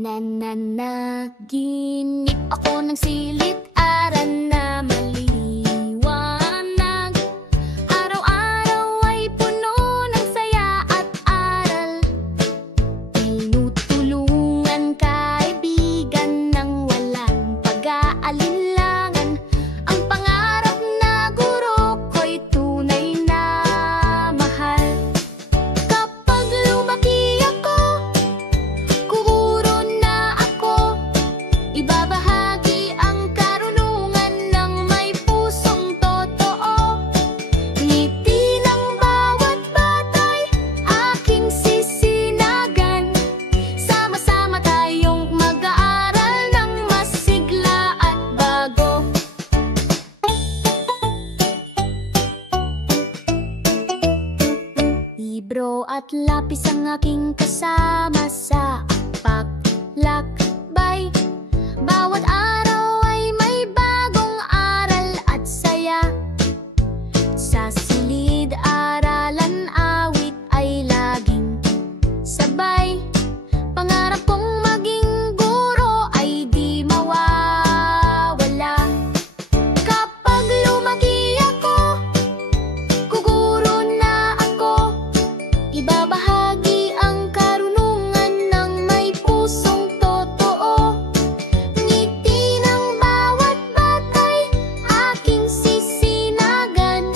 Nananaginip ako ng silid-aran na maliwanag. Araw-araw ay puno ng saya at aral. Tinutulungan kaibigan ng walang pag-aalinlangan. Ang pangarap na guro ko'y tunay na mahal. Kapag lumaki ako, guro na ako. Ibabahagi ang karunungan ng may pusong totoo. Ngiti ng bawat batay aking sisinagan. Sama-sama tayong mag-aaral ng masigla at bago. Libro at lapis ang aking kasama sa paglakbay. Bawat araw ay may bagong aral at saya. Sa silid-aralan awit ay laging sabay. Pangarap kong maging guro ay di mawawala. Kapag lumaki ako, guguro na ako. Ibabahagi ang karunungan ng may pusong totoo. Ngiti ng bawat batay aking sisinagan.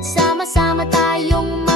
Sama-sama tayong